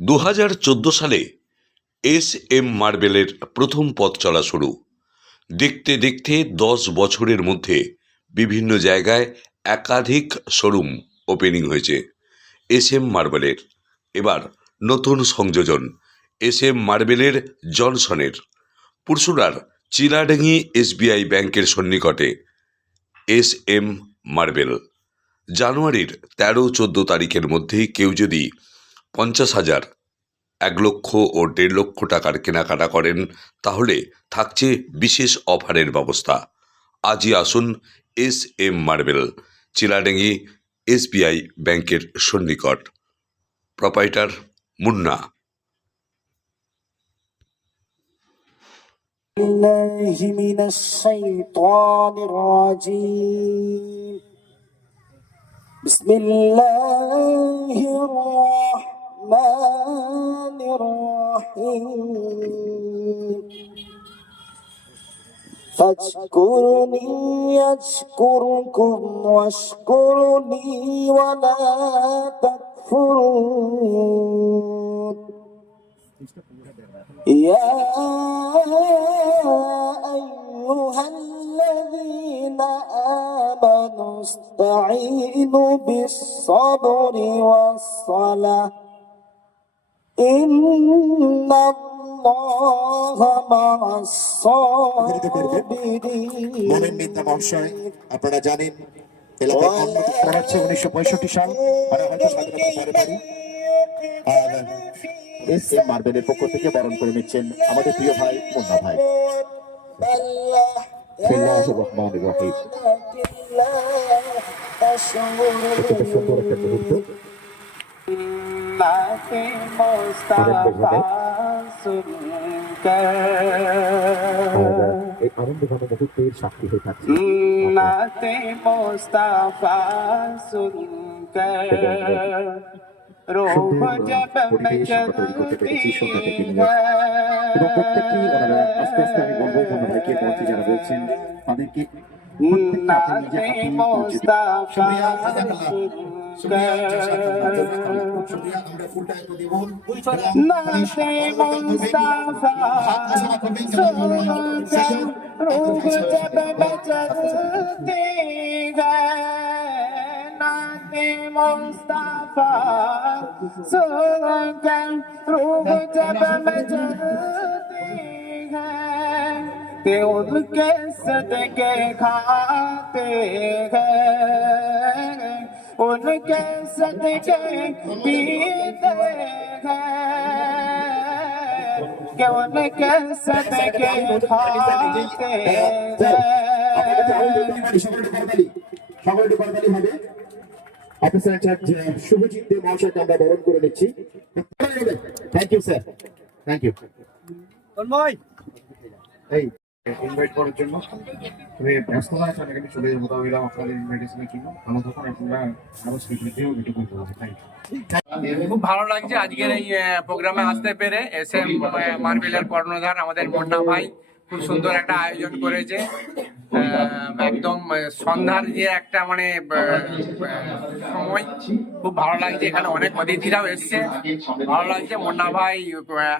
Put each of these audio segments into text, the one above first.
দু হাজার চোদ্দ সালে এস এম মার্বেলের প্রথম পথ চলা শুরু। দেখতে দেখতে দশ বছরের মধ্যে বিভিন্ন জায়গায় একাধিক শোরুম ওপেনিং হয়েছে এস এম মার্বেলের। এবার নতুন সংযোজন এস এম মার্বেলের জনসনের। পুরসুরার চিলাডাঙ্গি এসবিআই ব্যাংকের সন্নিকটে এস এম মার্বেল। জানুয়ারির তেরো চোদ্দ তারিখের মধ্যেই কেউ যদি পঞ্চাশ হাজার এক লক্ষ ও দেড় লক্ষ টাকার কেনাকাটা করেন তাহলে থাকছে বিশেষ অফারের ব্যবস্থা আজই আসুন S M marble Chiladangi SBI ব্যাংকের সন্নিকট প্রপাইটার মুন্না الله من الشيطان الرجيم بسم الله الرحمن الرحيم. فاذكرني يذكركم واشكرني ولا تكفرون. يا أيها الذين آمنوا استعينوا بالصبر والصلاة. إن الله مع الصابرين মোমেন মিথ্যা মহাশয় আপনারা জানেন এলাকায় কর্মসূচি করাচ্ছে উনিশশো পঁয়ষট্টি সাল আমরা হয়তো স্বাধীনতার পরে পারি আর এস এম মার্বেলের পক্ষ থেকে বরণ করে নিচ্ছেন আমাদের প্রিয় ভাই মুন্না ভাই বিসমিল্লাহির রহমানির রহিম অত্যন্ত সুন্দর একটা মুহূর্ত আর এই আনন্দঘন মুহূর্তের সাক্ষী হয়ে থাকছে নাতে মোস্তাফা সুনকর রোহ জব রয়েছেন তাদেরকে रूप जब बचते नाते मुस्तफा सुरगन रूप जब बचते ते उनके सदके खाते हैं उनके सदके पीते हैं कि उनके सदके खाते हैं সকলটি করতালি হবে অফিসার ইনচার্জ শুভজিৎ দে মহাশয়কে আমরা বরণ করে নিচ্ছি thank you sir thank you এই করার জন্য। চলে খুব ভালো লাগছে আজকের এই প্রোগ্রামে আসতে পেরে। এস মার্বেলের কর্ণধার, আমাদের মন্না ভাই। খুব সুন্দর একটা আয়োজন করেছে। একদম সন্ধ্যার যে একটা মানে সময়, খুব ভালো লাগছে। এখানে অনেক অতিথিরাও এসছে। ভালো লাগছে। মুন্না ভাই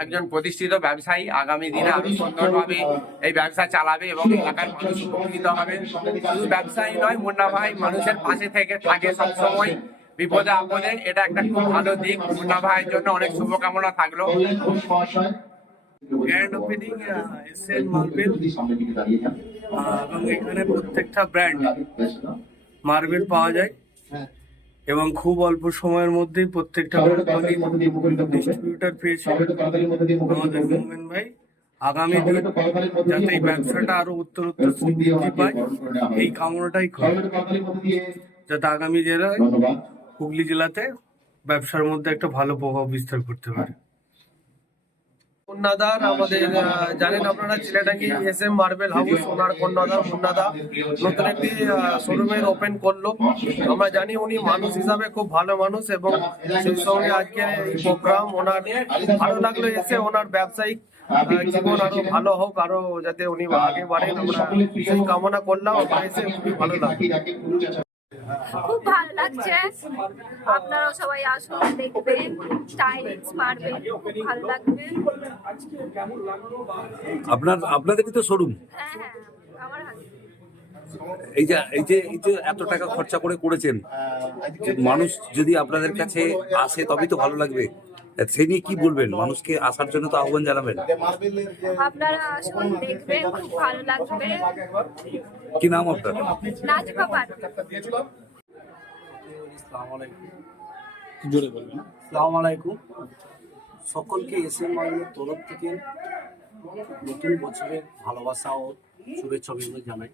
একজন প্রতিষ্ঠিত ব্যবসায়ী। আগামী দিনে আরও সুন্দরভাবে এই ব্যবসা চালাবে এবং এলাকার মানুষ উপকৃত হবে। শুধু ব্যবসায়ী নয়, মুন্না ভাই মানুষের পাশে থেকে থাকে সবসময়। বিপদে আপদে, এটা একটা খুব ভালো দিক। মুন্না ভাইয়ের জন্য অনেক শুভকামনা থাকল। গ্র্যান্ড ওপেনিং এসএন মার্বেল এবং এখানে প্রত্যেকটা ব্র্যান্ড মার্বেল পাওয়া যায়। এবং খুব অল্প সময়ের মধ্যেই প্রত্যেকটা ডিস্ট্রিবিউটার পেয়েছে। আমাদের মোমেন ভাই আগামী দিন যাতে এই ব্যবসাটা আরও উত্তর উত্তর বৃদ্ধি পায় এই কামনাটাই যাতে আগামী জেলায় হুগলি জেলাতে ব্যবসার মধ্যে একটা ভালো প্রভাব বিস্তার করতে পারে। কন্যাদার আমাদের জানেন আপনারা ছেলেটাকে S M marble house, owner কন্যাদার মুন্নাদা। নতুন একটি শোরুমের ওপেন করল। আমরা জানি উনি মানুষ হিসাবে খুব ভালো মানুষ এবং সেই সঙ্গে আজকের এই প্রোগ্রাম ওনার ভালো লাগল এসে ওনার ব্যবসায়িক জীবন আরও ভালো হোক, আরও যাতে উনি আগে বাড়েন। আমরা সেই কামনা করলাম এসে খুবই ভালো লাগল। খুব ভালো লাগছে। আপনারাও সবাই আসুন দেখবেন মারবেন খুব ভালো লাগবে। আপনার আপনাদেরই তো শোরুম হ্যাঁ হ্যাঁ আমার হাতে। এই যে এই যে এই যে এত টাকা খরচা করে করেছেন মানুষ যদি আপনাদের কাছে আসে তবেই তো ভালো লাগবে। সেই নিয়ে কি বলবেন? মানুষকে আসার জন্য তো আহ্বান জানাবেন। আপনারা আসুন দেখবেন খুব ভালো লাগবে। কি নাম আপনার? জোরে বলবেন। আসসালামু আলাইকুম। সকলকে এস এম তরফ থেকে নতুন বছরের ভালোবাসা ও শুভেচ্ছা অভিনন্দন জানাই।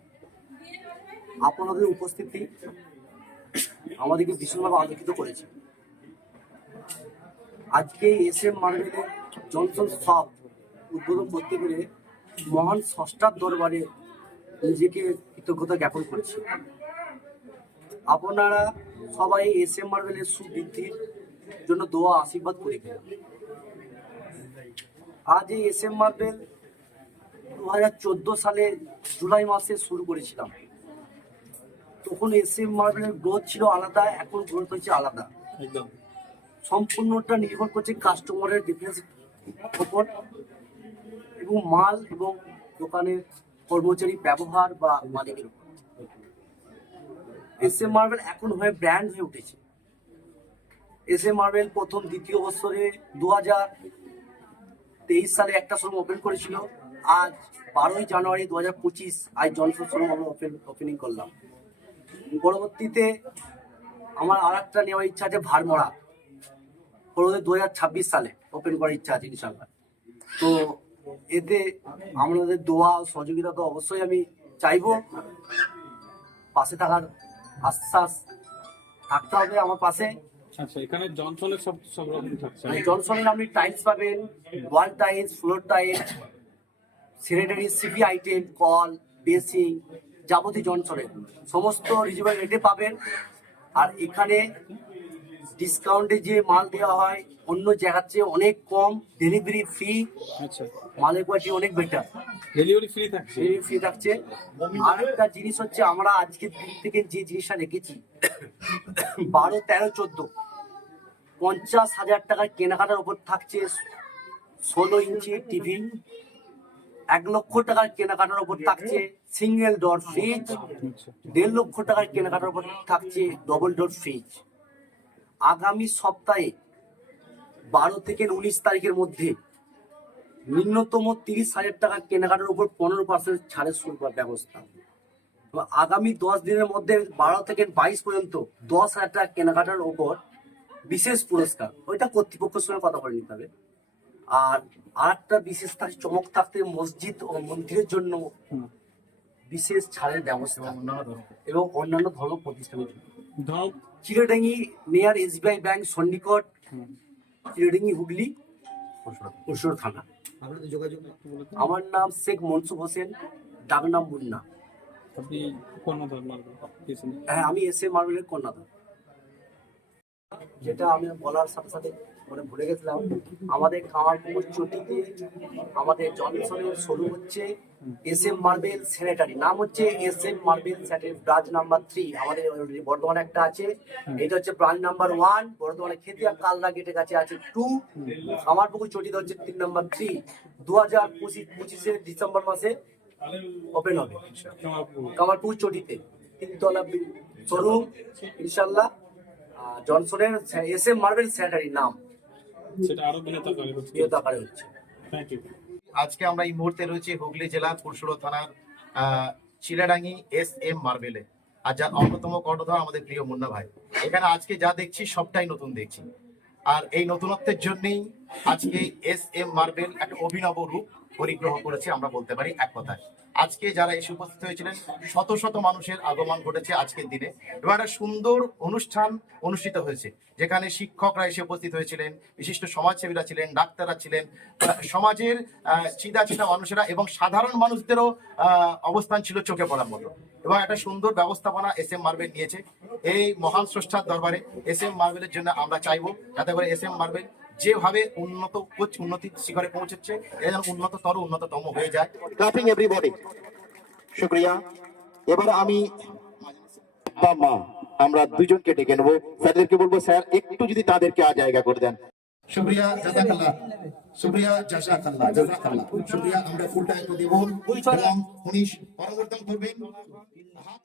আপনাদের উপস্থিতি আমাদেরকে ভীষণভাবে আলোকিত করেছে। আজকে এস এম মার্বেলের জনসন সব উদ্বোধন করতে পেরে মহান ষষ্ঠার দরবারে নিজেকে কৃতজ্ঞতা জ্ঞাপন করছি। আপনারা সবাই এস এম মার্বেলের সুবৃদ্ধির জন্য দোয়া, আশীর্বাদ করে গেলাম আজ এই এস এম মার্বেল দু হাজার চোদ্দ সালে জুলাই মাসে শুরু করেছিলাম। তখন এস এম মার্বেলের গ্রোথ ছিল আলাদা, এখন গ্রোথ হচ্ছে আলাদা। একদম। সম্পূর্ণটা নির্ভর করছে কাস্টমারের ডিফেন্স উপর এবং মাল এবং দোকানের কর্মচারী ব্যবহার বা মালিকের উপর। এস এম মার্বেল এখন হয়ে ব্র্যান্ড হয়ে উঠেছে। এস এম মার্বেল প্রথম, দ্বিতীয় বছরে দু হাজার তেইশ সালে একটা শোরুম ওপেন করেছিল। আজ বারোই জানুয়ারি দু হাজার পঁচিশ, আজ জনসন শোরুম আমরা ওপেন ওপেনিং করলাম। পরবর্তীতে আমার আর একটা নেওয়ার ইচ্ছা আছে ভারমরা পরবর্তী দু হাজার ছাব্বিশ সালে ওপেন করার ইচ্ছা আছে ইনশাল্লাহ তো এতে আমাদের দোয়া ও সহযোগিতা তো অবশ্যই আমি চাইব। পাশে থাকার আশ্বাস থাকতে হবে আমার পাশে। আচ্ছা এখানে জনসনের সব সব রকম থাকছে। মানে জনসনের আপনি টাইলস পাবেন wall tiles floor tiles sanitary CP item call basin যাবতীয় জনসনের সমস্ত রিজনেবল রেটে পাবেন। আর এখানে ডিসকাউন্টে যে মাল দেওয়া হয় অন্য জায়গার চেয়ে অনেক কম ডেলিভারি ফ্রি আচ্ছা। মালের কোয়ালিটি অনেক বেটার ডেলিভারি ফ্রি থাকছে? ডেলিভারি ফ্রি থাকছে। আর একটা জিনিস হচ্ছে আমরা আজকের দিন থেকে যে জিনিসটা রেখেছি বারো তেরো চোদ্দ পঞ্চাশ হাজার টাকার কেনাকাটার উপর থাকছে ষোলো ইঞ্চি টিভি এক লক্ষ টাকার কেনাকাটার উপর থাকছে সিঙ্গেল ডোর ফ্রিজ দেড় লক্ষ টাকার কেনাকাটার উপর থাকছে ডবল ডোর ফ্রিজ আগামী সপ্তাহে বারো থেকে উনিশ তারিখের মধ্যে ন্যূনতম তিরিশ হাজার টাকা কেনাকাটার উপর পনেরো পার্সেন্ট ছাড়ের শুরু করার ব্যবস্থা আগামী দশ দিনের মধ্যে বারো থেকে বাইশ পর্যন্ত দশ হাজার টাকা কেনাকাটার উপর বিশেষ পুরস্কার। ওইটা কর্তৃপক্ষের সঙ্গে কথা বলে নিতে হবে। আর আরেকটা বিশেষ থাক চমক থাকতে মসজিদ ও মন্দিরের জন্য বিশেষ ছাড়ের ব্যবস্থা। এবং অন্যান্য ধর্ম। প্রতিষ্ঠানের জন্য। চিরডাঙ্গি নিয়ার এসবিআই ব্যাংক সন্নিকট চিরডাঙ্গি হুগলি পরশুর থানা। আমার নাম শেখ মনসুফ হোসেন ডাক নাম মুন্না। হ্যাঁ আমি এস এ মার্বেলের কন্যাধর। যেটা আমি বলার সাথে সাথে মানে ভুলে গেছিলাম। আমাদের কামারপুকুর চটিতে আমাদের জনসনের শুরু হচ্ছে এস এম মার্বেল স্যানিটারি। নাম হচ্ছে S M marble sanitary, branch number three. আমাদের বর্ধমানে একটা আছে। এটা হচ্ছে ব্রাঞ্চ নাম্বার ওয়ান। বর্ধমানে খেতিয়া কালনা গেটের কাছে আছে টু। কামারপুকুর চটিতে হচ্ছে তিন নাম্বার থ্রি। দু হাজার পঁচিশ, পঁচিশে ডিসেম্বর মাসে ওপেন হবে। কামারপুর চটিতে তিনতলা শোরুম ইনশাল্লাহ জনসনের এস এম মার্বেল স্যানিটারি নাম। সেটা আরও বেহতর করে হচ্ছে। বৃহৎ আকারে হচ্ছে। থ্যাংক ইউ আজকে আমরা এই মুহূর্তে রয়েছি হুগলি জেলার পুরসুড়ো থানার আহ, চিলাডাঙ্গি এস এম মার্বেলে। আর যার অন্যতম কর্ণধার আমাদের প্রিয় মুন্না ভাই। এখানে আজকে যা দেখছি সবটাই নতুন দেখছি। আর এই নতুনত্বের জন্যই আজকে এস এম মার্বেল একটা অভিনব রূপ পরিগ্রহ করেছে আমরা বলতে পারি এক কথায়। আজকে যারা এসে উপস্থিত হয়েছিলেন, শত শত মানুষের আগমন ঘটেছে আজকের দিনে এবং একটা সুন্দর অনুষ্ঠান অনুষ্ঠিত হয়েছে, যেখানে শিক্ষকরা এসে উপস্থিত হয়েছিলেন, বিশিষ্ট সমাজসেবীরা ছিলেন, ডাক্তাররা ছিলেন সমাজের চিদা চিদা মানুষেরা এবং সাধারণ মানুষদেরও অবস্থান ছিল চোখে পড়ার মতো। এবং একটা সুন্দর ব্যবস্থাপনা এস এম মার্বেল নিয়েছে। এই মহান স্রষ্টার দরবারে এস এম মার্বেলের জন্য আমরা চাইব, যাতে করে এস এম মার্বেল যেভাবে উন্নত করছে উন্নতির শিখরে পৌঁছচ্ছে এ যেন উন্নততর উন্নততম হয়ে যায়। ক্লাপিং এভরিবডি শুক্রিয়া। এবার আমি বাবা মা আমরা দুজনকে ডেকে নেব। স্যারদেরকে বলব স্যার একটু যদি তাদেরকে আ জায়গা করে দেন। শুক্রিয়া জাজাকাল্লাহ শুক্রিয়া জাজাকাল্লাহ জাজাকাল্লাহ শুক্রিয়া আমরা ফুলটা একটু দেব এবং উনি পরবর্তী করবেন। হাত